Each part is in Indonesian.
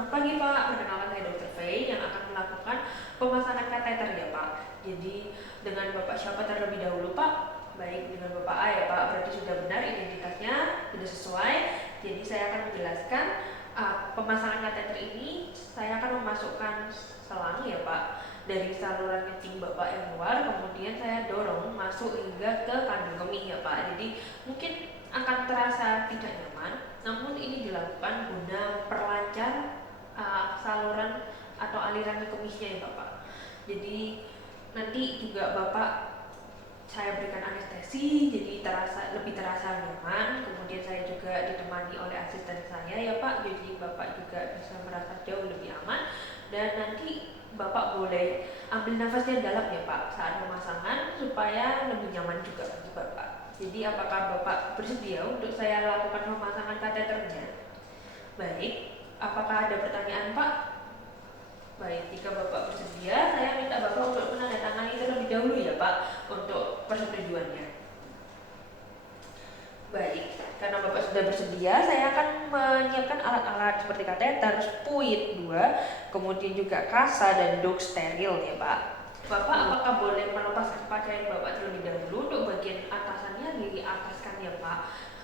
Selamat pagi Pak, perkenalkan saya Dr. Fei yang akan melakukan pemasangan kateter ya Pak. Jadi dengan Bapak siapa terlebih dahulu Pak? Baik, dengan Bapak A ya Pak, berarti sudah benar identitasnya, sudah sesuai. Jadi saya akan menjelaskan pemasangan kateter ini. Saya akan memasukkan selang ya Pak dari saluran kencing Bapak yang luar, kemudian saya dorong masuk hingga ke kandung kemih ya Pak. Jadi mungkin akan terasa tidak nyaman, namun ini dilakukan guna perlancar saluran atau aliran kemihnya ya Bapak. Jadi nanti juga Bapak saya berikan anestesi, jadi lebih terasa nyaman. Kemudian saya juga ditemani oleh asisten saya ya Pak, jadi Bapak juga bisa merasa jauh lebih aman. Dan nanti Bapak boleh ambil nafasnya dalam ya Pak saat pemasangan supaya lebih nyaman juga bagi Bapak. Jadi apakah Bapak bersedia untuk saya lakukan pemasangan kateternya? Baik, apakah ada pertanyaan Pak? Baik, jika Bapak bersedia, saya minta Bapak untuk menandatangani terlebih dahulu ya Pak untuk persetujuannya. Baik, karena Bapak sudah bersedia, saya akan menyiapkan alat-alat seperti kateter, spuit 2, kemudian juga kasa dan dok steril ya Pak. Bapak apakah boleh melepaskan pakaian Bapak terlebih dahulu untuk bagian atasannya diataskan ya Pak?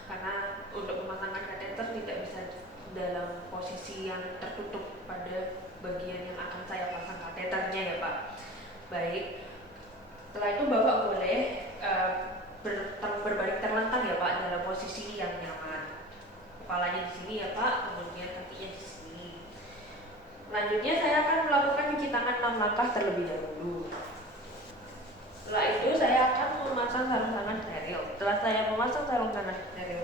Karena untuk memasangkan kateter tidak bisa dalam posisi yang tertutup pada bagian yang akan saya pasang kateternya ya Pak. Baik, setelah itu Bapak boleh berbalik terlentang ya Pak dalam posisi yang nyaman. Kepalanya di sini ya Pak, kemudian kakinya di sini. Selanjutnya saya akan melakukan cuci tangan 6 langkah terlebih dahulu. Setelah itu saya akan memasang sarung tangan steril. Setelah saya memasang sarung tangan steril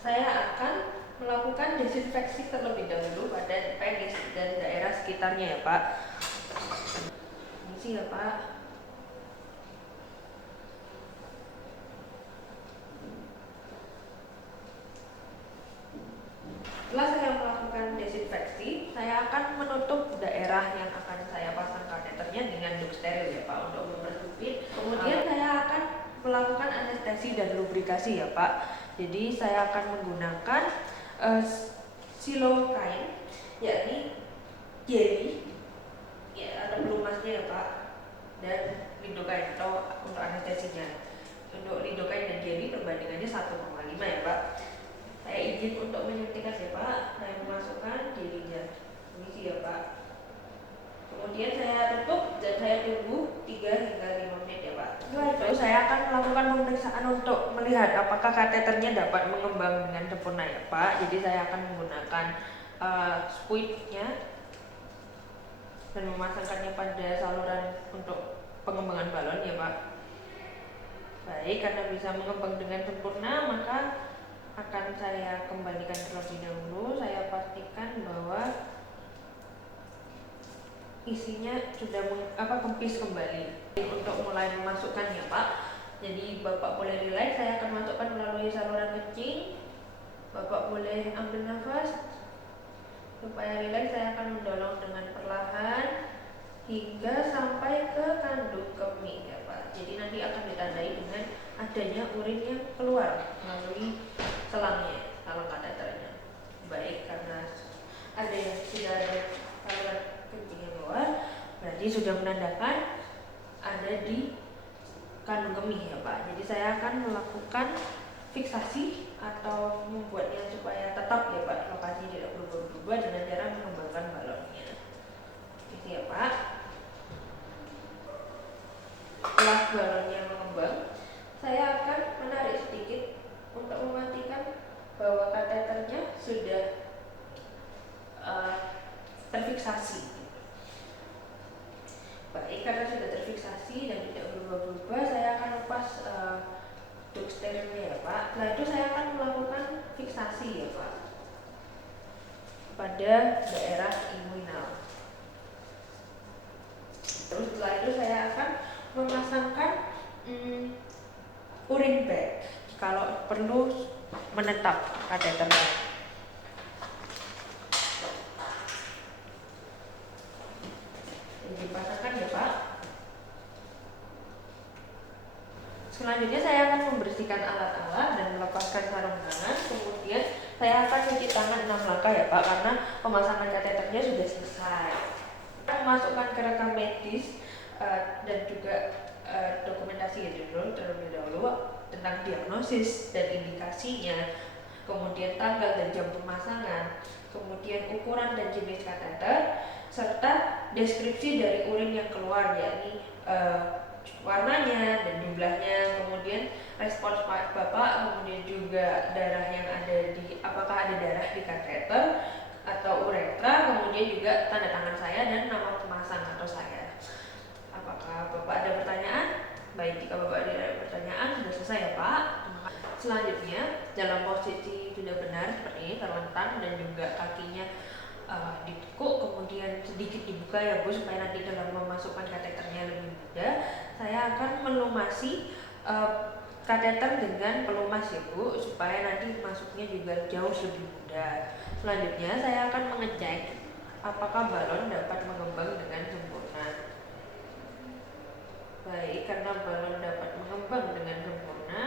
saya akan melakukan desinfeksi terlebih dahulu pada penis dan daerah sekitarnya ya Pak. Ini ya Pak. Setelah saya melakukan desinfeksi, saya akan menutup daerah yang akan saya pasang kateternya dengan dok steril ya Pak untuk mempersempit. Kemudian saya akan melakukan anestesi dan lubrikasi ya Pak. Jadi saya akan menggunakan silokain, yakni jelly ya, ada pelumasnya ya Pak, dan lidokain atau untuk anestesinya. Untuk lidokain dan jelly perbandingannya 1,5 ya Pak. Saya izin untuk menyuntikkan ya Pak. Saya memasukkan jelinya. Permisi ya Pak. Kemudian saya tutup dan saya tunggu 3 hingga 5 menit ya Pak. Setelah itu saya akan melakukan pemeriksaan untuk melihat apakah kateternya dapat mengembang dengan sempurna ya Pak. Jadi saya akan menggunakan spuitnya dan memasangkannya pada saluran untuk pengembangan balon ya Pak. Baik, karena bisa mengembang dengan sempurna maka akan saya kembalikan terlebih dahulu. Saya pastikan bahwa isinya sudah kempis kembali. Untuk mulai memasukkan ya Pak, jadi Bapak boleh relax, saya akan masukkan melalui saluran kencing. Bapak boleh ambil nafas. Supaya relax, saya akan mendorong dengan perlahan hingga sampai ke kandung kemih ya Pak. Jadi nanti akan ditandai dengan adanya urin yang keluar melalui selangnya, saluran kateternya. Baik, karena ada yang sudah ada saluran kencing yang keluar, berarti sudah menandakan ada di kandung kemih ya Pak. Jadi saya akan melakukan fiksasi atau membuatnya supaya tetap ya Pak, lokasinya tidak berubah-ubah dengan cara mengembangkan balonnya. Ini ya Pak. Setelah balonnya mengembang, saya akan menarik sedikit untuk memastikan bahwa kateternya sudah terfiksasi. Baik, karena sudah terfiksasi dan tidak berubah-ubah, saya akan lepas dok sterilnya ya Pak. Setelah itu saya akan melakukan fiksasi ya Pak pada daerah inguinal. Terus setelah itu saya akan memasangkan urin bag kalau perlu menetap kateternya. Dipasangkan ya Pak. Selanjutnya saya akan membersihkan alat-alat dan melepaskan sarung tangan, kemudian saya akan cuci tangan 6 langkah ya Pak, karena pemasangan kateternya sudah selesai. Memasukkan ke rekam medis dan juga dokumentasi ya terlebih dahulu tentang diagnosis dan indikasinya, kemudian tanggal dan jam pemasangan, kemudian ukuran dan jenis kateter, serta deskripsi dari urin yang keluar, yakni warnanya dan jumlahnya, kemudian respons Bapak, kemudian juga darah yang ada di, apakah ada darah di kateter atau uretra, kemudian juga tanda tangan saya dan nama pemasang atau saya. Apakah Bapak ada pertanyaan? Baik, jika Bapak ada pertanyaan sudah selesai ya Pak. Selanjutnya dalam posisi sudah benar seperti ini, terlentang dan juga kakinya ditekuk, kemudian sedikit dibuka ya Bu, supaya nanti dalam memasukkan kateternya lebih mudah. Saya akan melumasi kateter dengan pelumas ya Bu, supaya nanti masuknya juga jauh lebih mudah. Selanjutnya saya akan mengecek apakah balon dapat mengembang dengan sempurna. Baik, karena balon dapat mengembang dengan sempurna,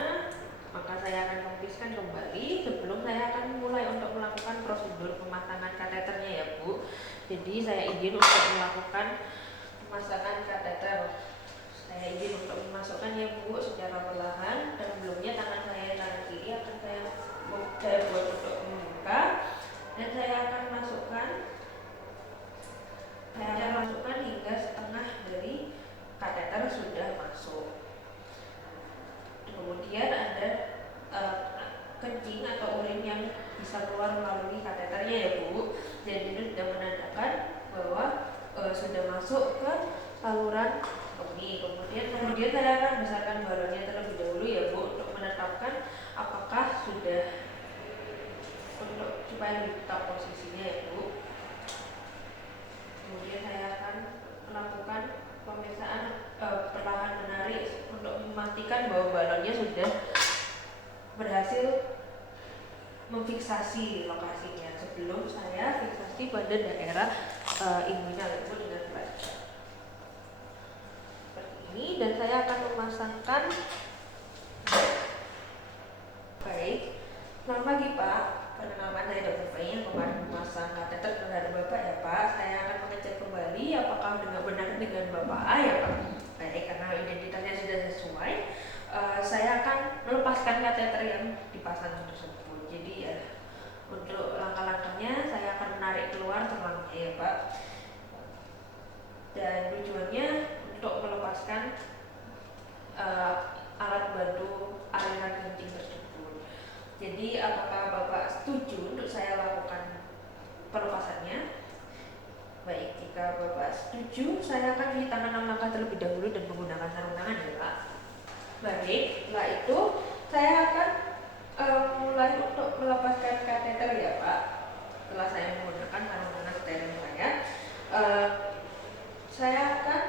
maka saya akan kempiskan kembali sebelum saya akan mulai untuk melakukan prosedur pemasangan kateternya ya Bu. Jadi saya izin untuk melakukan pemasangan kateter. Saya izin untuk memasukkannya Bu secara perlahan, dan sebelumnya tangan saya tangan kiri akan saya buat untuk membuka, dan saya akan masukkan hingga setengah dari kateter sudah masuk. Kemudian ada kencing atau urin yang bisa keluar melalui kateternya ya Bu. Jadi itu sudah menandakan bahwa sudah masuk ke saluran kemih. Kemudian saya akan besarkan balonnya terlebih dahulu ya Bu, untuk menetapkan apakah sudah, untuk supaya tetap posisinya ya Bu. Kemudian saya akan melakukan pemeriksaan perlahan menarik untuk memastikan bahwa balonnya sudah berhasil memfiksasi lokasinya, sebelum saya fiksasi pada daerah inguinal itu dengan pelajar seperti ini. Dan saya akan memasangkan. Baik, selamat pagi Pak, perkenalkan saya Dr. Fai yang kemarin memasang kateter terhadap Bapak ya Pak. Saya akan mengecek kembali apakah benar dengan Bapak A ya Pak. Baik, karena identitasnya sudah sesuai, saya akan melepaskan kateter yang dipasang tersebut. Jadi ya, untuk langkah-langkahnya saya akan menarik keluar tulangnya ya Pak. Dan tujuannya untuk melepaskan alat bantu aliran kencing tersebut. Jadi apakah Bapak setuju untuk saya lakukan pelepasannya? Baik, jika Bapak setuju, saya akan cuci tangan 6 langkah terlebih dahulu dan menggunakan sarung tangan ya Pak. Baik, setelah itu saya akan mulai untuk melepaskan kateter ya Pak. Setelah saya menggunakan sarung tangan steril saya akan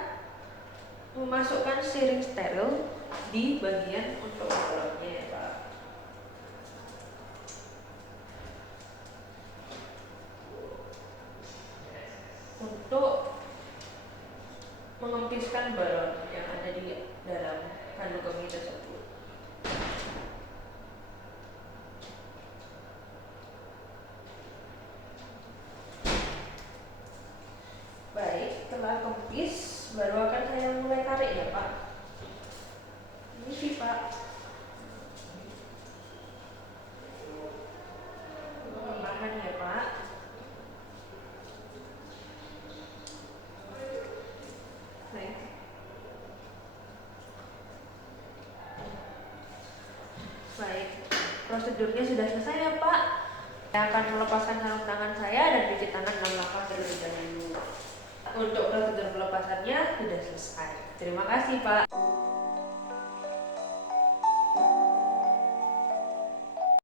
memasukkan siring steril di bagian untuk balonnya ya Pak. Untuk mengempiskan balon yang ada di dalam kandung kemih tersebut. Baik, setelah kempis baru akan saya mulai tarik ya Pak. Ini sih Pak. Perlahan ya Pak. Baik, prosedurnya sudah selesai ya Pak. Saya akan melepaskan sarung tangan saya dan cuci tangan 6 langkah terlebih dahulu. Untuk prosedur pelepasannya sudah selesai. Terima kasih Pak.